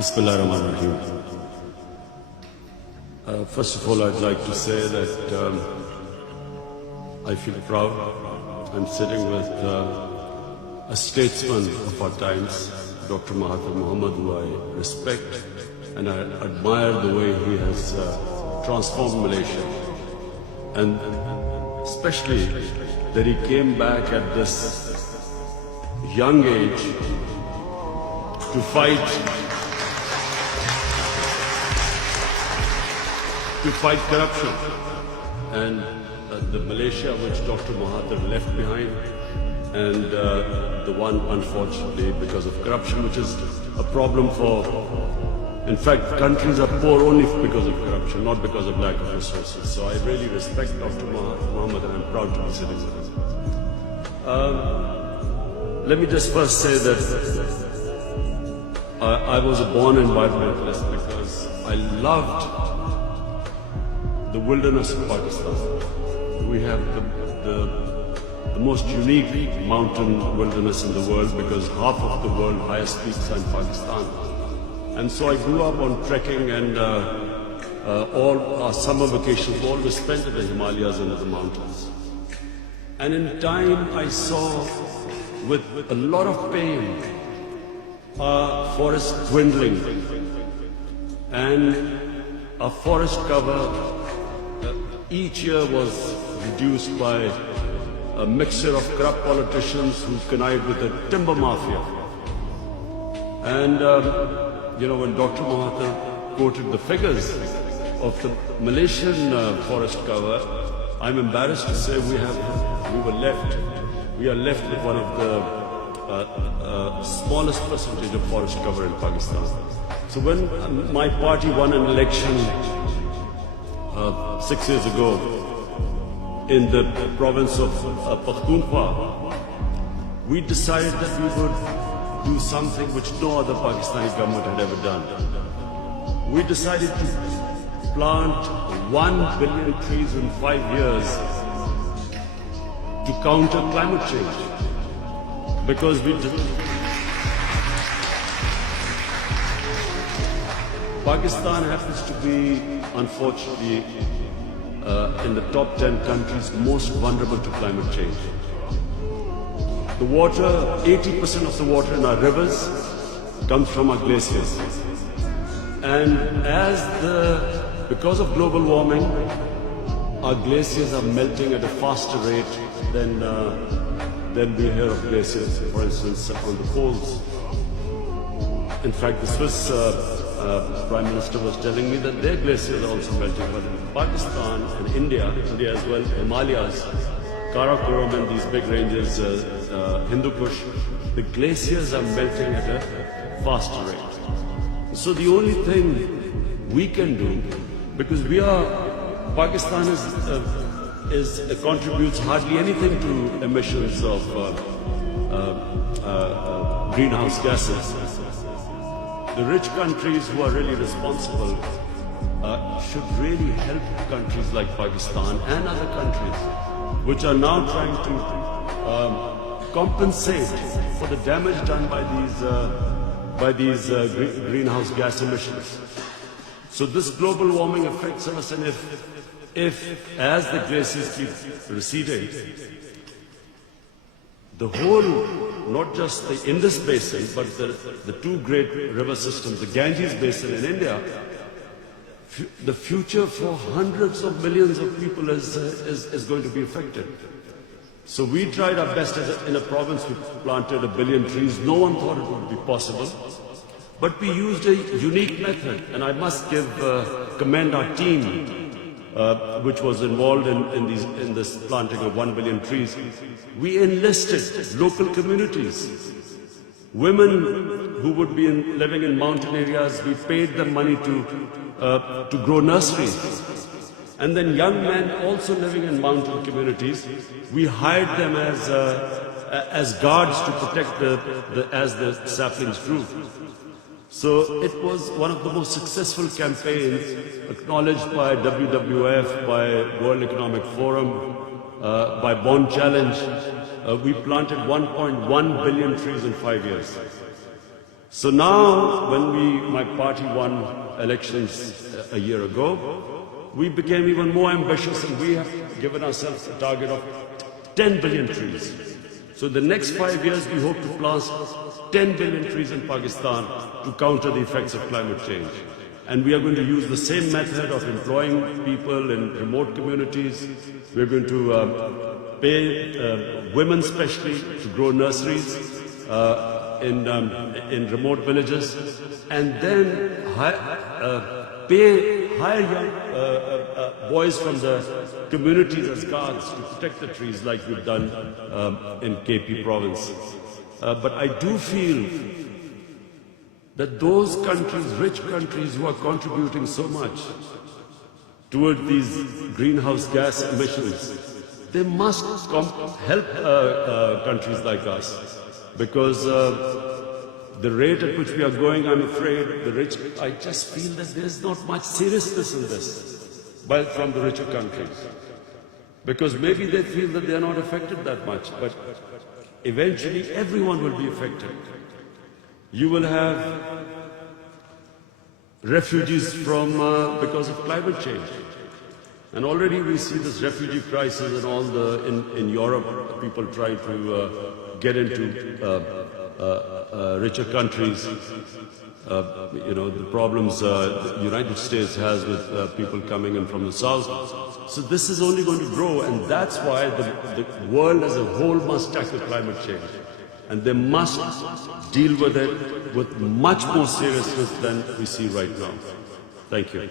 Bismillahirrahmanirrahim. First of all, I'd like to say that I feel proud. I'm sitting with a statesman of our times, Dr. Mahathir Mohamad, who I respect and I admire the way he has transformed Malaysia. And especially that he came back at this young age to fight corruption. And the Malaysia which Dr. Mahathir left behind, and the one, unfortunately, because of corruption, which is a problem for, in fact, countries are poor only because of corruption, not because of lack of resources. So I really respect Dr. Mohamad, and I'm proud to be sitting with him. Let me just first say that I was a born environmentalist because I loved the wilderness of Pakistan. We have the most unique mountain wilderness in the world, because half of the world's highest peaks are in Pakistan. And so I grew up on trekking, and all our summer vacations were always spent in the Himalayas and in the mountains. And in time I saw, with a lot of pain, our forest dwindling, and our forest cover each year was reduced by a mixture of corrupt politicians who connived with the timber mafia. And when Dr. Mahathir quoted the figures of the Malaysian forest cover, I'm embarrassed to say we are left with one of the smallest percentage of forest cover in Pakistan. So when my party won an election 6 years ago in the province of Pakhtunkhwa, we decided that we would do something which no other Pakistani government had ever done. We decided to plant 1 billion trees in 5 years to counter climate change. Because Pakistan happens to be, unfortunately, in the top 10 countries most vulnerable to climate change. The water, 80% of the water in our rivers comes from our glaciers. And because of global warming, our glaciers are melting at a faster rate than we hear of glaciers, for instance, on the poles. In fact, the Swiss Prime Minister was telling me that their glaciers are also melting. But in Pakistan and India as well, Himalayas, Karakoram and these big ranges, Hindu Kush, the glaciers are melting at a faster rate. So the only thing we can do, because Pakistan contributes hardly anything to emissions of greenhouse gases. The rich countries who are really responsible should really help countries like Pakistan and other countries which are now trying to compensate for the damage done by these greenhouse gas emissions. So this global warming affects us, and if as the glaciers keep receding, the whole, not just the Indus Basin, but the two great river systems, the Ganges Basin in India, the future for hundreds of millions of people is going to be affected. So we tried our best in a province we planted 1 billion trees. No one thought it would be possible. But we used a unique method, and I must commend our team, which was involved in this planting of 1 billion trees. We enlisted local communities, women who would be living in mountain areas. We paid them money to grow nurseries, and then young men also living in mountain communities. We hired them as guards to protect as the saplings grew. So it was one of the most successful campaigns acknowledged by WWF, by World Economic Forum, by Bond Challenge. We planted 1.1 billion trees in 5 years. So now, when my party won elections a year ago, we became even more ambitious, and we have given ourselves a target of 10 billion trees. So in the next 5 years, we hope to plant 10 billion trees in Pakistan to counter the effects of climate change. And we are going to use the same method of employing people in remote communities. We're going to pay women especially to grow nurseries in remote villages, and then hire young boys from the communities as guards to protect the trees, like we've done in KP province. But I do feel that those countries, rich countries who are contributing so much toward these greenhouse gas emissions, they must help countries like us, because the rate at which we are going, I'm afraid, the rich, I just feel that there's not much seriousness in this from the richer countries. Because maybe they feel that they're not affected that much, but eventually everyone will be affected. You will have refugees because of climate change. And already we see this refugee crisis and all in Europe, people try to get into richer countries. The problems the United States has with people coming in from the south. So this is only going to grow, and that's why the world as a whole must tackle climate change. And they must deal with it with much more seriousness than we see right now. Thank you.